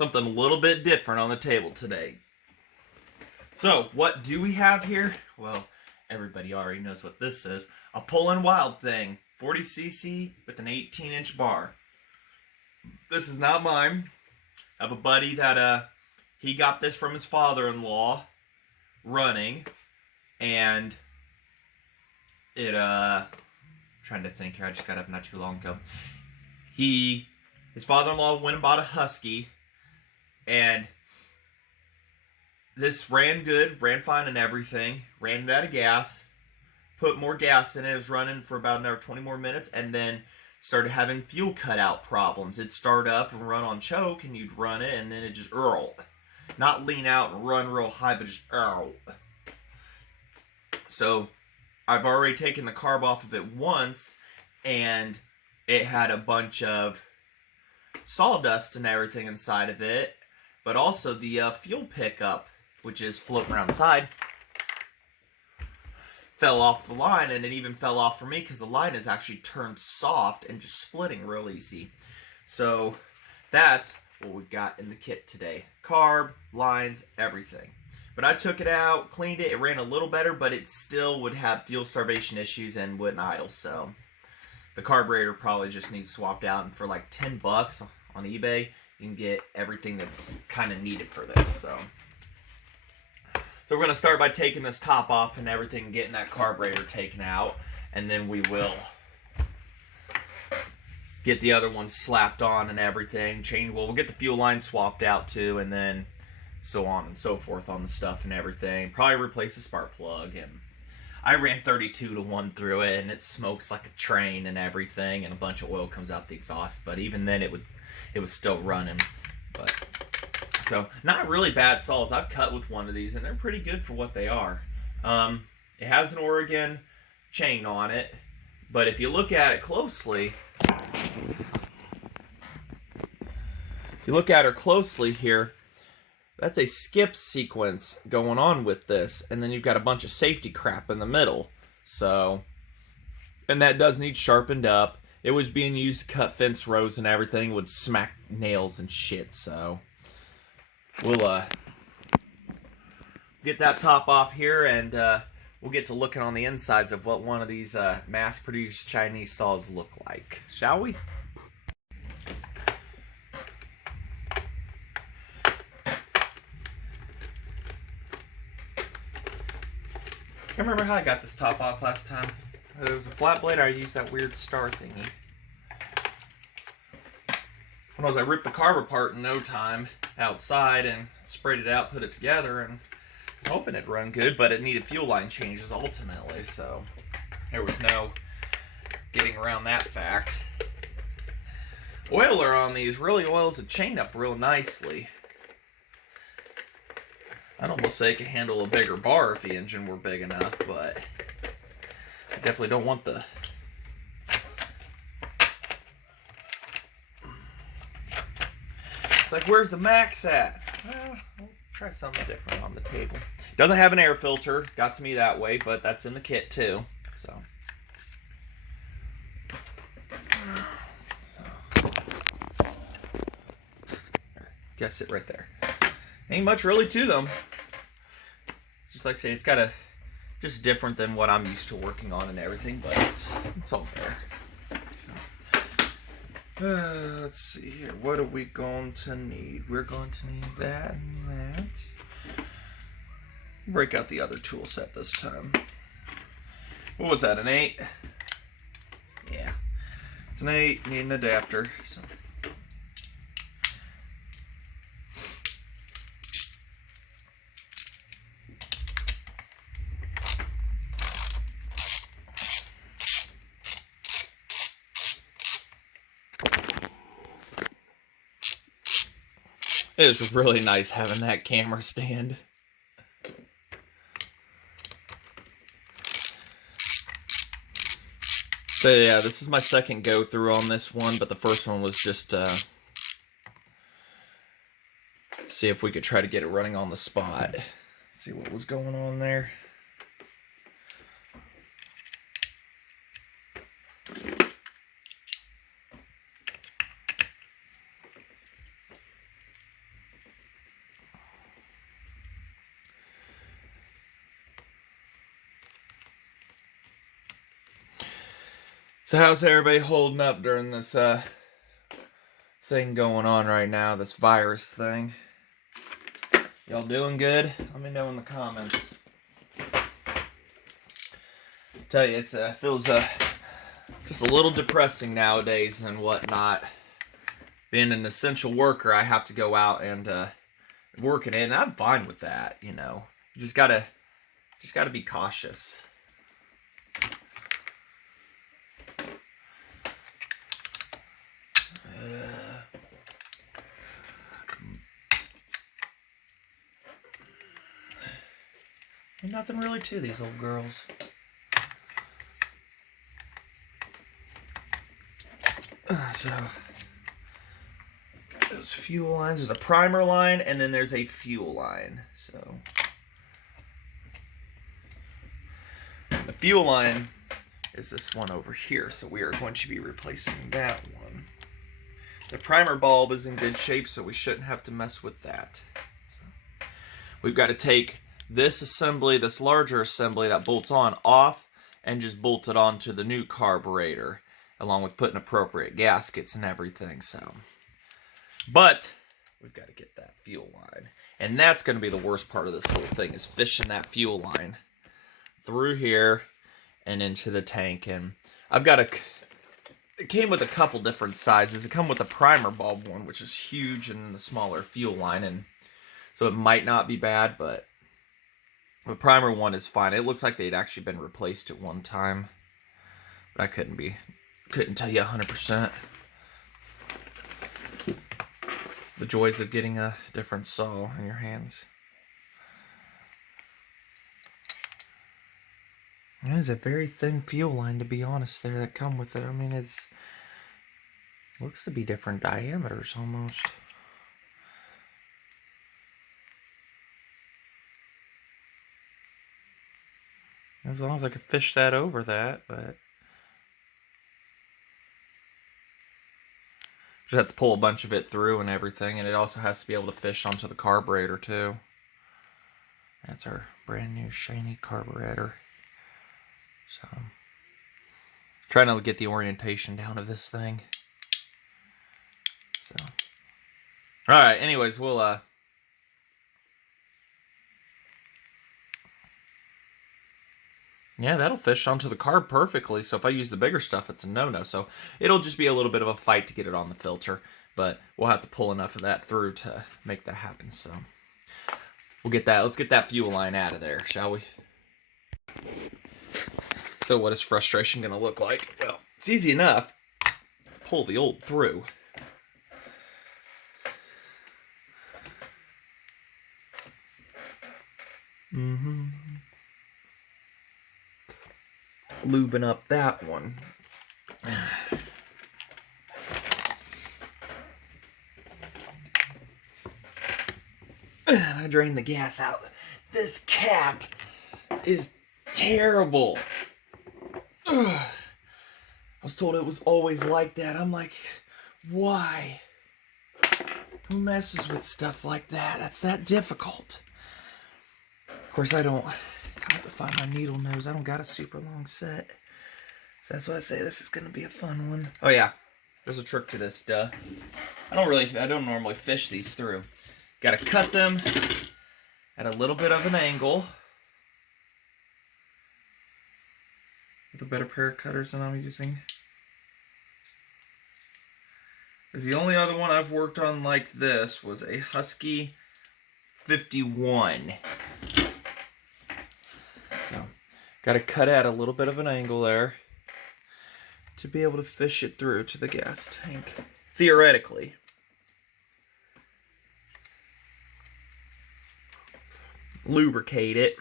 Something a little bit different on the table today. So, what do we have here? Well, everybody already knows what this is. A Poulan Wild Thing, 40cc with an 18-inch bar. This is not mine. I have a buddy that he got this from his father-in-law running, and it trying to think here, I just got up not too long ago. His father-in-law went and bought a Husky, and this ran good, ran fine and everything, ran it out of gas, put more gas in it, it was running for about another 20 more minutes, and then started having fuel cutout problems. It'd start up and run on choke, and you'd run it, and then it just not lean out and run real high, but just So I've already taken the carb off of it once, and it had a bunch of sawdust and everything inside of it, but also the fuel pickup, which is floating around the side, fell off the line, and it even fell off for me because the line is actually turned soft and just splitting real easy. So that's what we've got in the kit today. Carb, lines, everything. But I took it out, cleaned it, it ran a little better, but it still would have fuel starvation issues and wouldn't idle. So the carburetor probably just needs swapped out, and for like 10 bucks on eBay, you can get everything that's kind of needed for this. So we're going to start by taking this top off and everything, getting that carburetor taken out, and then we will get the other ones slapped on and everything. We'll get the fuel line swapped out too, and then so on and so forth on the stuff and everything. Probably replace the spark plug, and I ran 32 to 1 through it, and it smokes like a train and everything, and a bunch of oil comes out the exhaust, but even then it was still running. But so, not really bad saws. I've cut with one of these, and they're pretty good for what they are. It has an Oregon chain on it, but if you look at it closely, here, that's a skip sequence going on with this, and then you've got a bunch of safety crap in the middle. So, and that does need sharpened up. It was being used to cut fence rows and everything, would smack nails and shit, so we'll get that top off here, and we'll get to looking on the insides of what one of these mass-produced Chinese saws look like. Shall we? I can't remember how I got this top off last time. It was a flat blade, or I used that weird star thingy. When I ripped the carb apart in no time outside and sprayed it out, put it together, and I was hoping it'd run good, but it needed fuel line changes ultimately, so there was no getting around that fact. Oiler on these really oils the chain up real nicely. I'd almost say it could handle a bigger bar if the engine were big enough, but I definitely don't want the... It's like, where's the max at? Well, we'll try something different on the table. Doesn't have an air filter. Got to me that way, but that's in the kit too. So. Guess it right there. Ain't much really to them. It's just like I say, it's got a just different than what I'm used to working on and everything, but it's all there. So, let's see here. What are we going to need? We're going to need that and that. Break out the other tool set this time. What was that? An 8? Yeah, it's an 8. Need an adapter. So. It was really nice having that camera stand. So yeah, this is my second go through on this one, but the first one was just see if we could try to get it running on the spot. See what was going on there. So how's everybody holding up during this thing going on right now, this virus thing? Y'all doing good? Let me know in the comments. Tell you, it's feels just a little depressing nowadays and whatnot. Being an essential worker, I have to go out and work it in. I'm fine with that, you know. You just gotta be cautious. Ain't nothing really to these old girls. So, those fuel lines. There's a primer line, and then there's a fuel line. So, the fuel line is this one over here. So we are going to be replacing that one. The primer bulb is in good shape, so we shouldn't have to mess with that. So, we've got to take this assembly, this larger assembly that bolts on, off, and just bolt it onto the new carburetor, along with putting appropriate gaskets and everything. So, but we've got to get that fuel line, and that's going to be the worst part of this whole thing, is fishing that fuel line through here and into the tank. And I've got it came with a couple different sizes. It come with the primer bulb one, which is huge, and the smaller fuel line, and so it might not be bad, but the primer one is fine. It looks like they'd actually been replaced at one time, but I couldn't tell you 100%. The joys of getting a different saw in your hands. It is a very thin fuel line, to be honest, there that come with it. I mean, looks to be different diameters almost. As long as I could fish that over that, but just have to pull a bunch of it through and everything, and it also has to be able to fish onto the carburetor too. That's our brand new shiny carburetor. So, trying to get the orientation down of this thing. So, all right. Anyways, we'll yeah, that'll fish onto the carb perfectly. So if I use the bigger stuff, it's a no-no. So it'll just be a little bit of a fight to get it on the filter, but we'll have to pull enough of that through to make that happen. So we'll get that. Let's get that fuel line out of there, shall we? So what is frustration going to look like? Well, it's easy enough. Pull the old through. Lubing up that one. And I drained the gas out. This cap is terrible. I was told it was always like that. I'm like, why? Who messes with stuff like that? That's that difficult. Of course, I have to find my needle nose. I don't got a super long set. So that's why I say this is going to be a fun one. Oh yeah, there's a trick to this, duh. I don't normally fish these through. Got to cut them at a little bit of an angle. With a better pair of cutters than I'm using. Because the only other one I've worked on like this was a Husky 51. So, got to cut at a little bit of an angle there to be able to fish it through to the gas tank, theoretically. Lubricate it.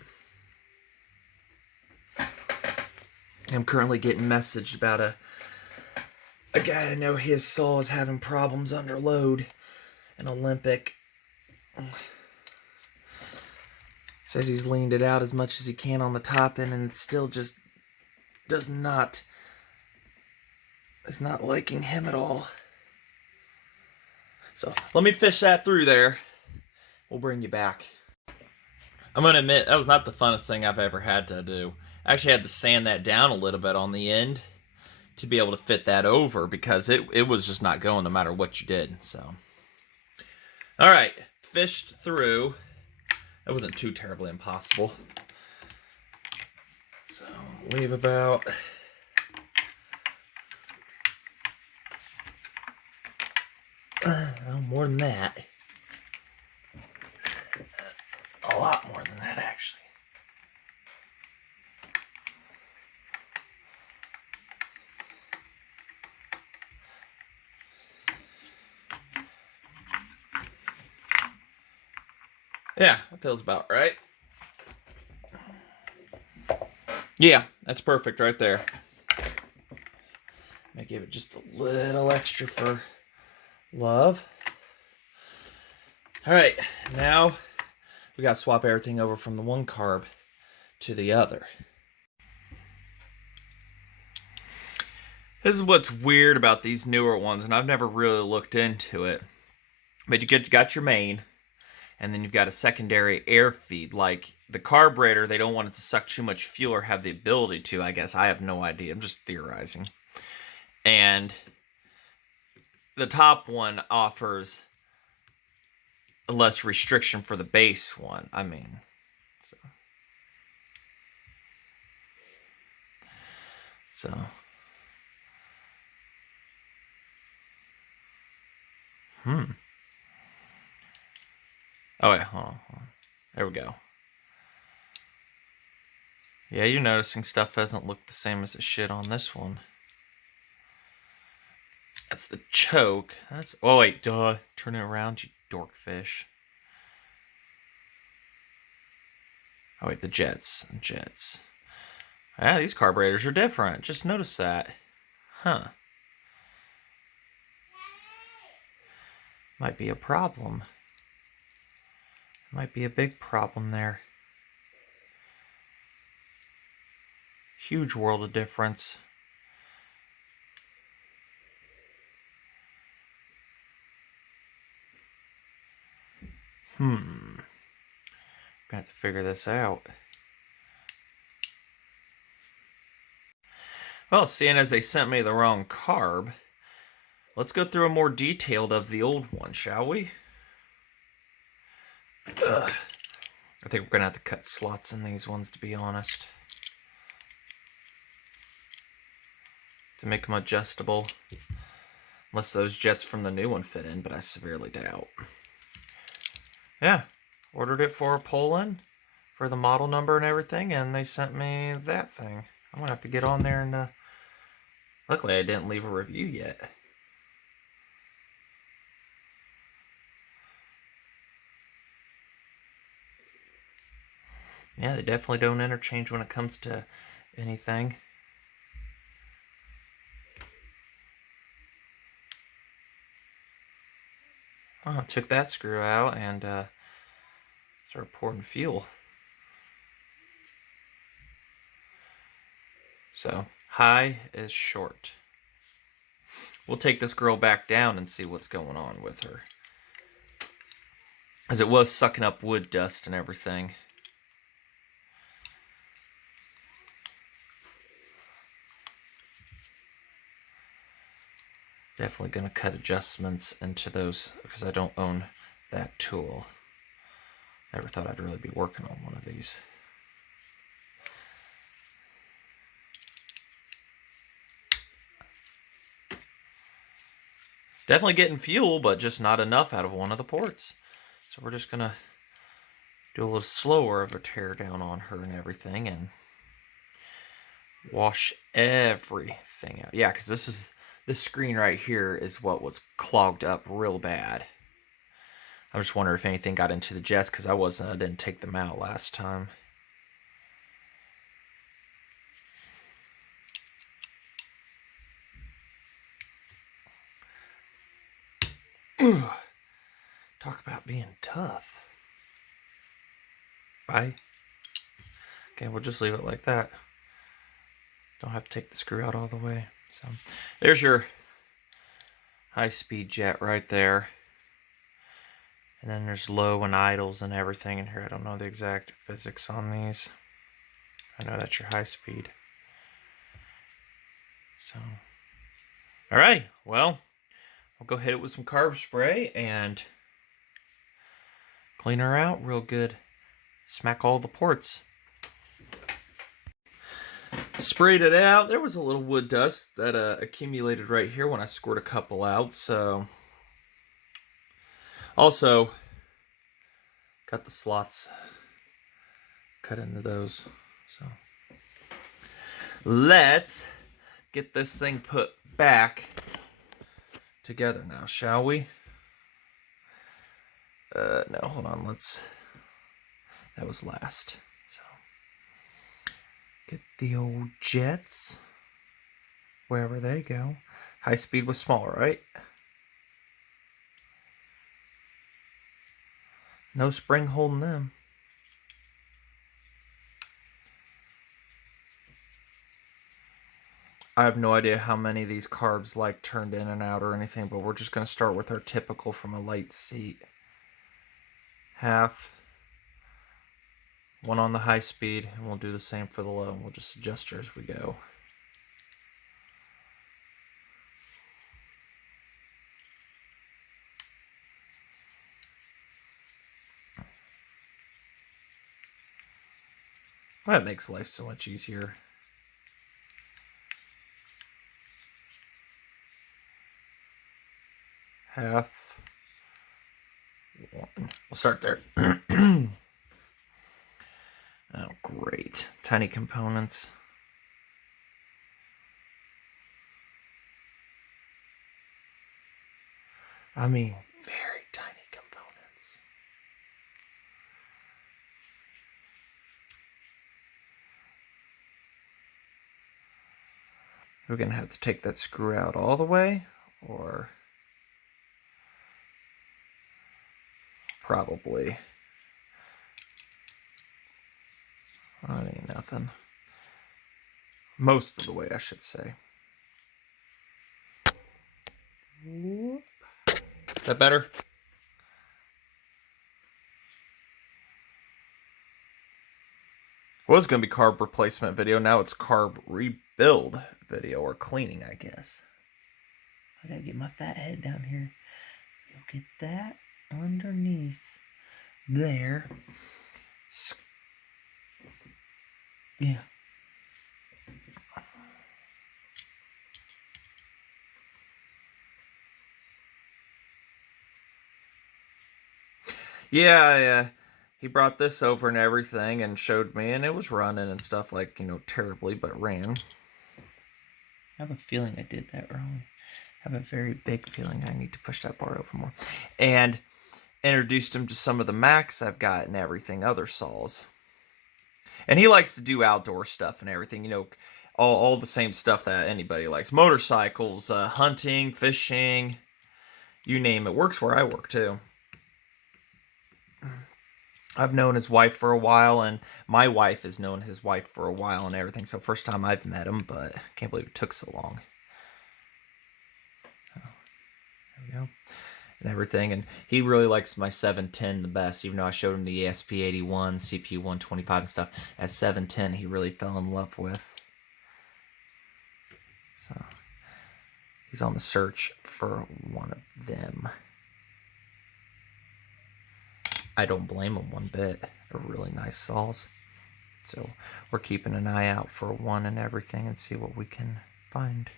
I'm currently getting messaged about a guy I know, his saw is having problems under load, an Olympic. Says he's leaned it out as much as he can on the top end, and it still just it's not liking him at all. So let me fish that through there. We'll bring you back. I'm gonna admit, that was not the funnest thing I've ever had to do. I actually had to sand that down a little bit on the end to be able to fit that over, because it was just not going no matter what you did. So, all right, fished through. That wasn't too terribly impossible. So leave about more than that. A lot more than that, actually. Yeah, that feels about right. Yeah, that's perfect right there. I give it just a little extra for love. All right, now we got to swap everything over from the one carb to the other. This is what's weird about these newer ones, and I've never really looked into it. But you got your main, and then you've got a secondary air feed. Like the carburetor, they don't want it to suck too much fuel or have the ability to, I guess. I have no idea. I'm just theorizing. And the top one offers less restriction for the base one. I mean, so. Oh wait, hold on. There we go. Yeah, you're noticing stuff doesn't look the same as it should on this one. That's the choke. That's, oh wait, duh. Turn it around, you dorkfish. Oh wait, the jets. Yeah, these carburetors are different. Just notice that. Huh. Might be a problem. Might be a big problem there. Huge world of difference. Gonna have to figure this out. Well, seeing as they sent me the wrong carb, let's go through a more detailed of the old one, shall we? Ugh. I think we're gonna have to cut slots in these ones, to be honest, to make them adjustable. Unless those jets from the new one fit in, but I severely doubt. Yeah, ordered it for Poulan for the model number and everything, and they sent me that thing. I'm gonna have to get on there and luckily I didn't leave a review yet. Yeah, they definitely don't interchange when it comes to anything. Oh, took that screw out and started pouring fuel. So, high is short. We'll take this girl back down and see what's going on with her, as it was sucking up wood dust and everything. Definitely going to cut adjustments into those because I don't own that tool. Never thought I'd really be working on one of these. Definitely getting fuel, but just not enough out of one of the ports. So we're just going to do a little slower of a tear down on her and everything and wash everything out. Yeah, because this screen right here is what was clogged up real bad. I'm just wondering if anything got into the jets, because I didn't take them out last time. Talk about being tough. Right? Okay, we'll just leave it like that. Don't have to take the screw out all the way. So there's your high-speed jet right there. And then there's low and idles and everything in here. I don't know the exact physics on these. I know that's your high speed. So Alright, well, I'll go hit it with some carb spray and clean her out real good. Smack all the ports. Sprayed it out. There was a little wood dust that accumulated right here when I scored a couple out, so... Also, got the slots cut into those, so... Let's get this thing put back together now, shall we? No, hold on, that was last. So, get the old jets, wherever they go. High speed was small, right? No spring holding them. I have no idea how many of these carbs like turned in and out or anything, but we're just going to start with our typical from a light seat. Half, one on the high speed, and we'll do the same for the low, and we'll just adjust her as we go. That makes life so much easier. Half, one. We'll start there. Oh, great. Tiny components. I mean, very tiny components. We're going to have to take that screw out all the way, or probably. That ain't nothing. Most of the way, I should say. Is that better? Was going to be carb replacement video. Now it's carb rebuild video, or cleaning, I guess. I gotta get my fat head down here. You'll get that underneath there. Yeah. Yeah, he brought this over and everything and showed me, and it was running and stuff, like, you know, terribly, but ran. I have a feeling I did that wrong. I have a very big feeling I need to push that bar over more. And introduced him to some of the Macs I've got and everything, other saws. And he likes to do outdoor stuff and everything, you know, all the same stuff that anybody likes. Motorcycles, hunting, fishing, you name it. Works where I work, too. I've known his wife for a while, and my wife has known his wife for a while and everything. So first time I've met him, but I can't believe it took so long. Oh, there we go. And everything, and he really likes my 710 the best, even though I showed him the ESP81, CPU125 and stuff. At 710, he really fell in love with. So, he's on the search for one of them. I don't blame him one bit. They're really nice saws. So, we're keeping an eye out for one and everything and see what we can find.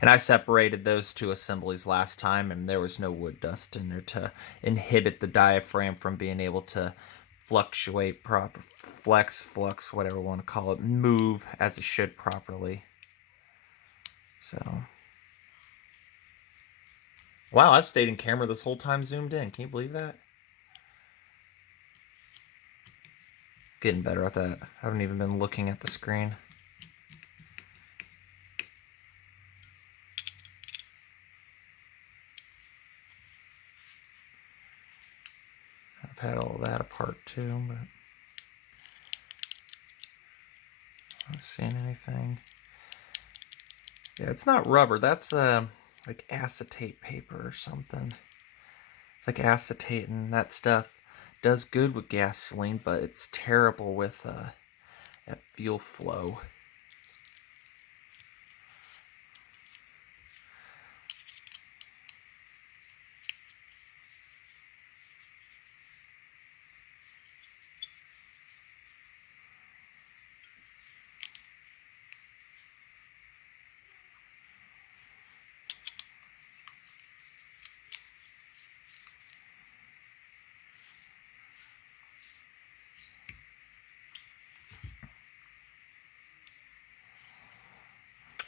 And I separated those two assemblies last time, and there was no wood dust in there to inhibit the diaphragm from being able to fluctuate flux, whatever you want to call it, move as it should properly. So, wow, I've stayed in camera this whole time zoomed in. Can you believe that? Getting better at that. I haven't even been looking at the screen. I've had all that apart too, but I'm not seeing anything. Yeah, it's not rubber. That's like acetate paper or something. It's like acetate, and that stuff Does good with gasoline, but it's terrible with at fuel flow.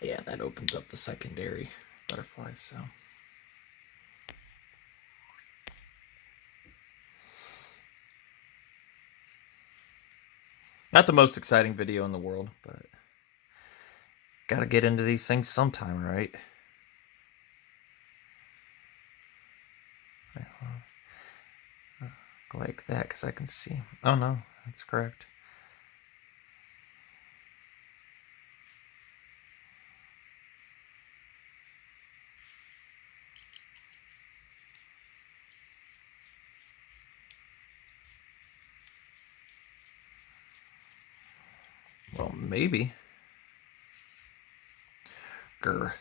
Yeah, that opens up the secondary butterflies, so. Not the most exciting video in the world, but gotta get into these things sometime, right? Like that, because I can see. Oh no, that's correct. Well, maybe. Grr.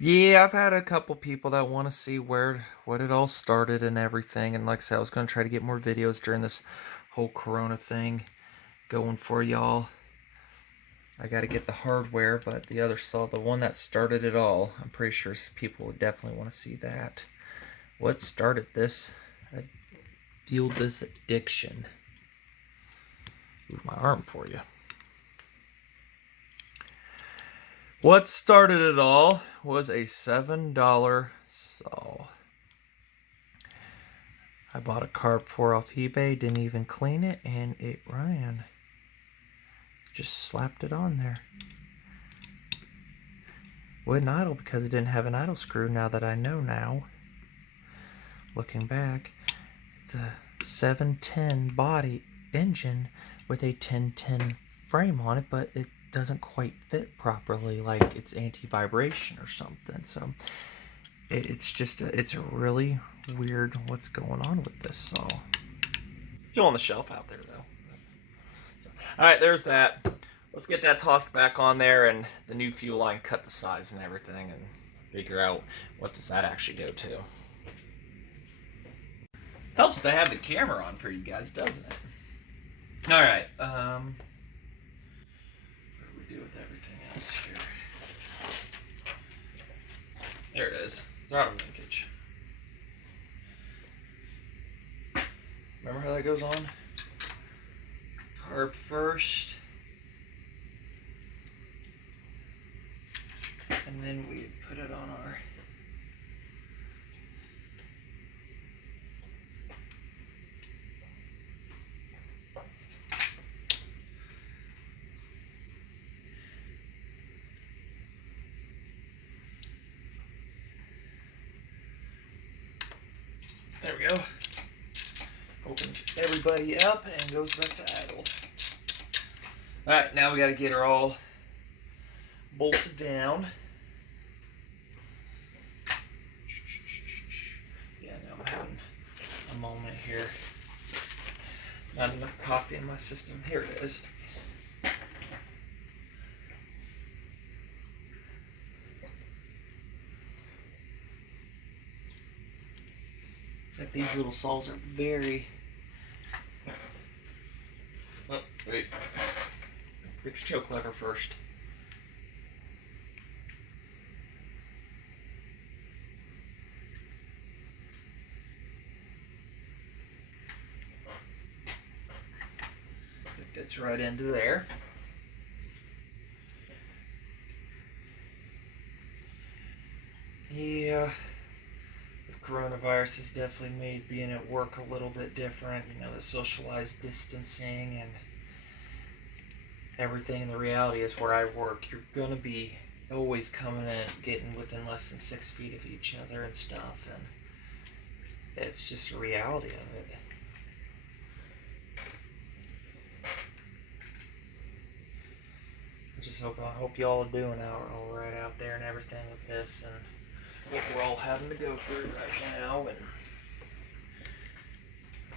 Yeah, I've had a couple people that want to see what it all started and everything. And like I said, I was going to try to get more videos during this whole Corona thing going for y'all. I got to get the hardware, but the one that started it all, I'm pretty sure people would definitely want to see that. What started this? I fueled this addiction. Move my arm for you. What started it all was a $7 saw. I bought a Carb 4 off eBay, didn't even clean it, and it ran. Just slapped it on there. Wouldn't idle because it didn't have an idle screw, now that I know now. Looking back, it's a 710 body engine with a 1010 frame on it, but it doesn't quite fit properly, like it's anti-vibration or something. So it's a really weird what's going on with this saw. Still on the shelf out there though. All right, there's that. Let's get that tossed back on there and the new fuel line, cut the size and everything, and figure out what does that actually go to. Helps to have the camera on for you guys, doesn't it? All right. What do we do with everything else here? There it is. Throttle linkage. Remember how that goes on? Carb first. And then we put it on our there we go. Opens everybody up and goes back to idle. Alright, now we got to get her all bolted down. Yeah, now I'm having a moment here. Not enough coffee in my system. Here it is. It's like these little saws are very... Oh, wait. Get your choke lever first. It fits right into there. Yeah. Coronavirus has definitely made being at work a little bit different. You know, the socialized distancing and everything. And the reality is, where I work, you're going to be always coming in, getting within less than 6 feet of each other and stuff. And it's just a reality of it. I hope y'all are doing all right out there and everything with this and what we're all having to go through right now. And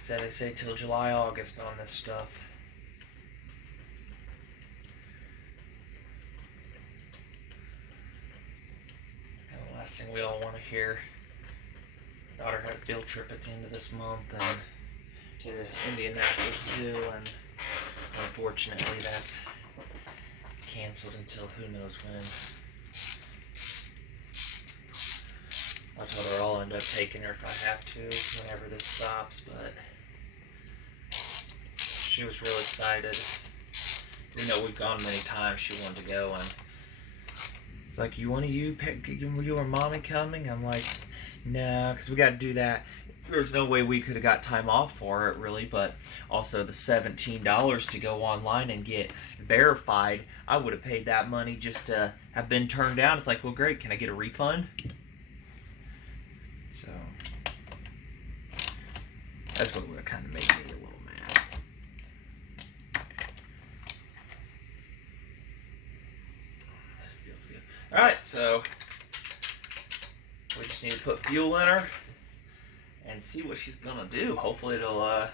they say till July, August on this stuff. And the last thing we all want to hear. Daughter had a field trip at the end of this month and to the Indianapolis Zoo, and unfortunately that's canceled until who knows when. I told her I'll end up taking her if I have to whenever this stops, but she was real excited. You know, we've gone many times. She wanted to go, and it's like, you or mommy coming? I'm like, no, because we got to do that. There's no way we could have got time off for it, really, but also the $17 to go online and get verified, I would have paid that money just to have been turned down. It's like, well, great, can I get a refund? So, that's what would have kind of made me a little mad. That feels good. Alright, so we just need to put fuel in her and see what she's gonna do. Hopefully it'll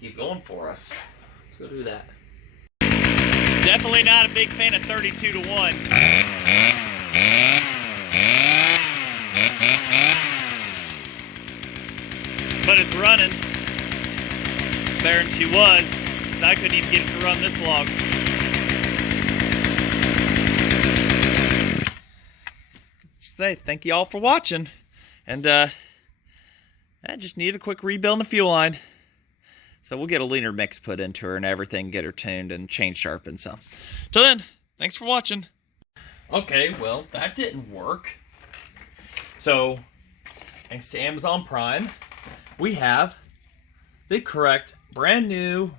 keep going for us. Let's go do that. Definitely not a big fan of 32 to 1. But it's running better than she was. I couldn't even get it to run this long. Say thank you all for watching, and I just need a quick rebuild in the fuel line, so we'll get a leaner mix put into her and everything, get her tuned and chain sharpened. So till then, thanks for watching. Okay, well, that didn't work. So thanks to Amazon Prime, we have the correct brand new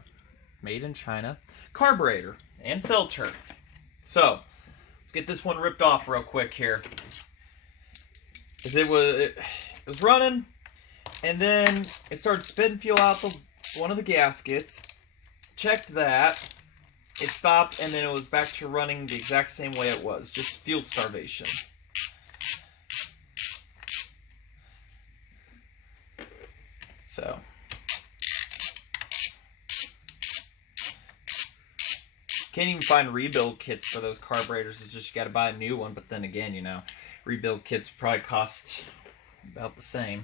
made in China carburetor and filter. So let's get this one ripped off real quick here. It was running, and then it started spitting fuel out one of the gaskets. Checked that, it stopped, and then it was back to running the exact same way it was, just fuel starvation. So can't even find rebuild kits for those carburetors. It's just you got to buy a new one. But then again, you know, rebuild kits probably cost about the same.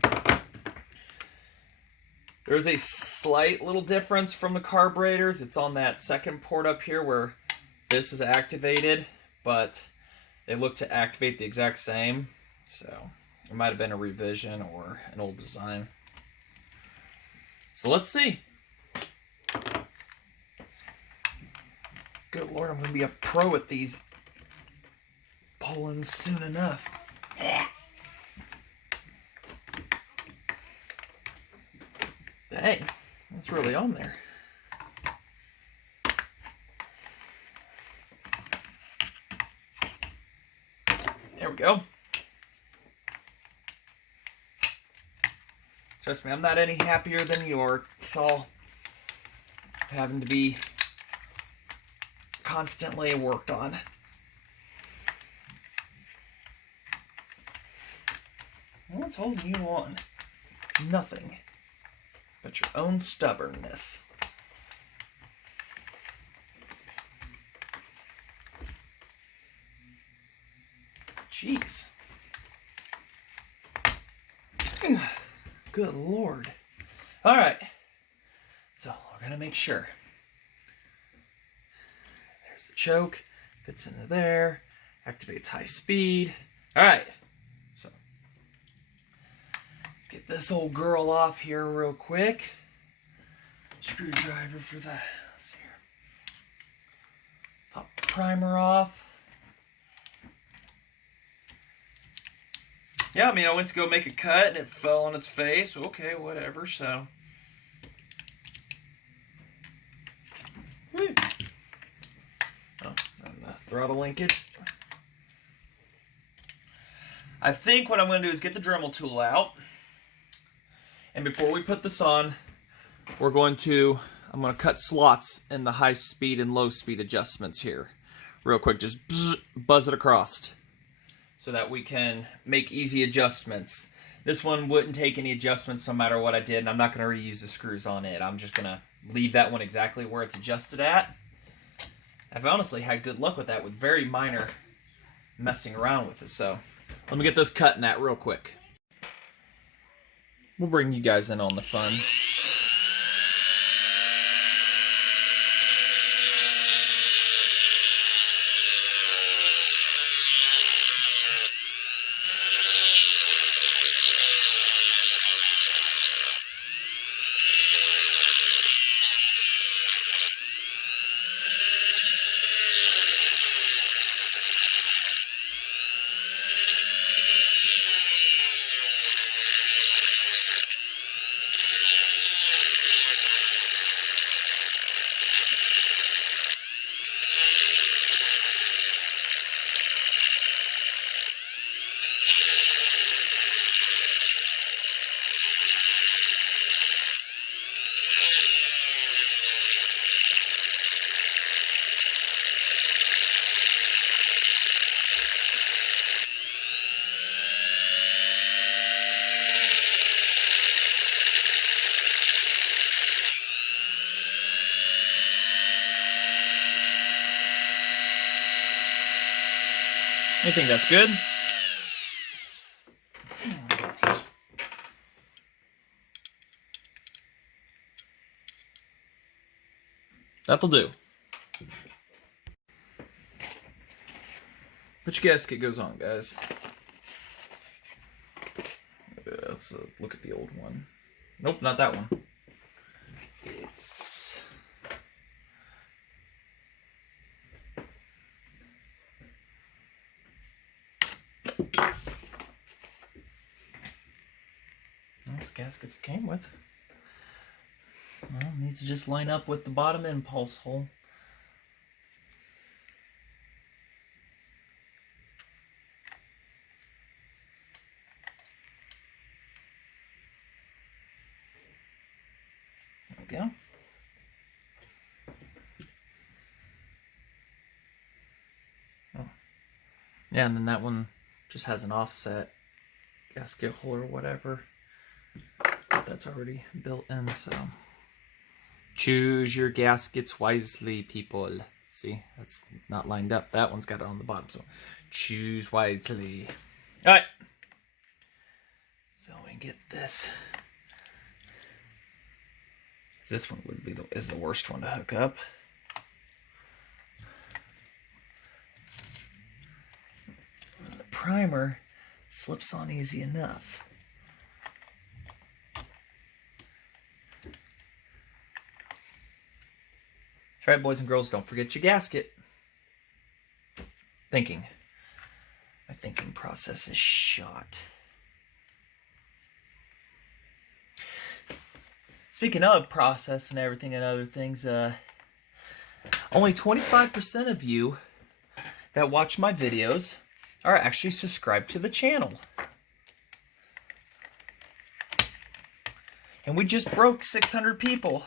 There's a slight little difference from the carburetors. It's on that second port up here where this is activated, but they look to activate the exact same. So it might have been a revision or an old design. So let's see. Good Lord, I'm going to be a pro at these Poulans soon enough. Dang, that's really on there. There we go. Trust me, I'm not any happier than you are. It's all having to be constantly worked on. What's holding you on? Nothing but your own stubbornness. Jeez. Good Lord. All right. So we're going to make sure. There's the choke. Fits into there. Activates high speed. All right. So let's get this old girl off here real quick. Screwdriver for the... Let's see here. Pop the primer off. Yeah, I mean, I went to go make a cut and it fell on its face. Okay, whatever, so. Woo. Oh, and the throttle linkage. I think what I'm going to do is get the Dremel tool out. And before we put this on, I'm going to cut slots in the high speed and low speed adjustments here. real quick, just buzz it across so that we can make easy adjustments. This one wouldn't take any adjustments no matter what I did, and I'm not going to reuse the screws on it. I'm just going to leave that one exactly where it's adjusted at. I've honestly had good luck with that, with very minor messing around with it. So let me get those cut in that real quick. We'll bring you guys in on the fun. I think that's good. That'll do. Which gasket goes on, guys? Let's look at the old one. Nope, not that one. It's... those gaskets it came with. Well, needs to just line up with the bottom impulse hole. There we go. Oh. Yeah, and then that one just has an offset gasket hole or whatever. That's already built in, so choose your gaskets wisely, people. See, that's not lined up. That one's got it on the bottom, so choose wisely. All right, so we get this. This one would be is the worst one to hook up. And the primer slips on easy enough. That's right, boys and girls, don't forget your gasket. Thinking. My thinking process is shot. Speaking of process and everything and other things, only 25% of you that watch my videos are actually subscribed to the channel. And we just broke 600 people.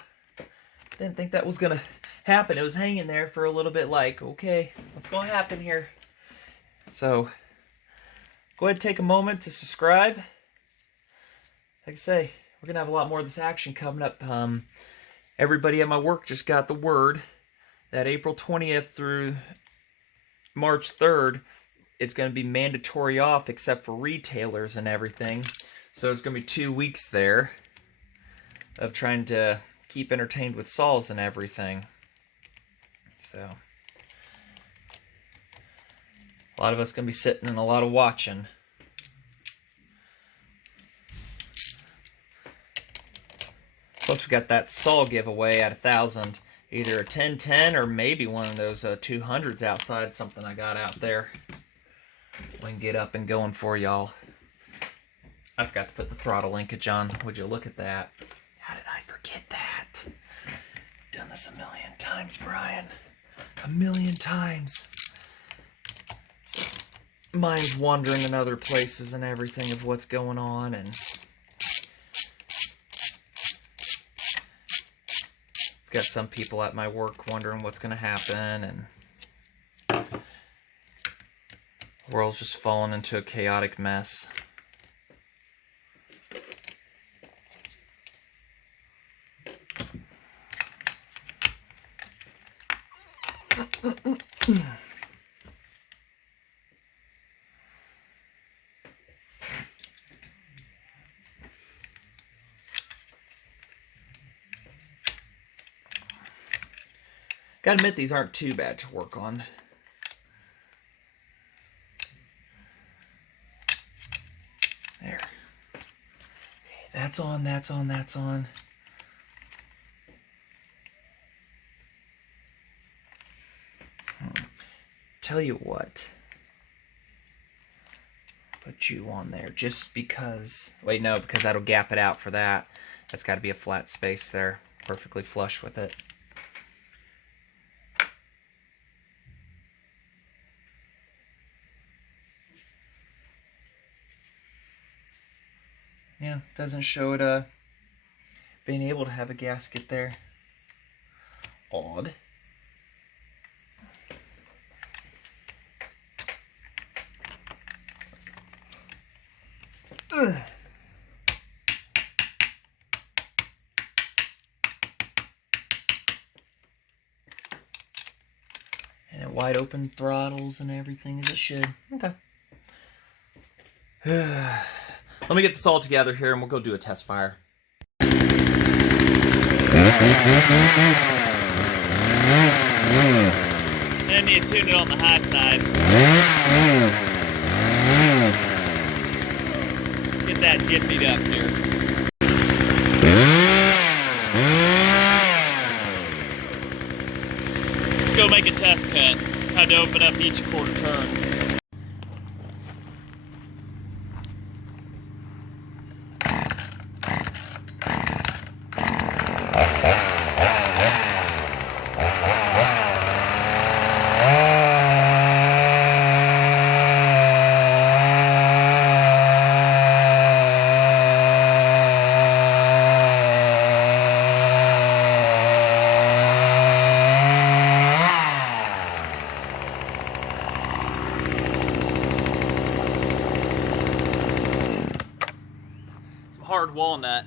Didn't think that was gonna happen. It was hanging there for a little bit like, okay, what's gonna happen here? So, go ahead and take a moment to subscribe. Like I say, we're gonna have a lot more of this action coming up. Everybody at my work just got the word that April 20th through March 3rd, it's gonna be mandatory off except for retailers and everything. So it's gonna be 2 weeks there of trying to keep entertained with saws and everything. So a lot of us gonna be sitting and a lot of watching. Plus we got that saw giveaway at 1,000, either a 1010 or maybe one of those 200s outside, something I got out there. We can get up and going for y'all. I forgot to put the throttle linkage on. Would you look at that? How did I forget that? Done this a million times, Brian. A million times. So, mind's wandering in other places and everything of what's going on, and it's got some people at my work wondering what's going to happen, and World's just fallen into a chaotic mess. Gotta admit, these aren't too bad to work on. There. Okay, that's on, that's on, that's on. Tell you what. Put you on there just because. Wait, no, because that'll gap it out for that. That's got to be a flat space there. Perfectly flush with it. Yeah, doesn't show it being able to have a gasket there. Odd. Ugh. And it wide open throttles and everything as it should. Okay. Let me get this all together here and we'll go do a test fire. And you tune it on the high side. Get that jiffied up here. Let's go make a test cut. Had to open up each quarter turn. Hard walnut.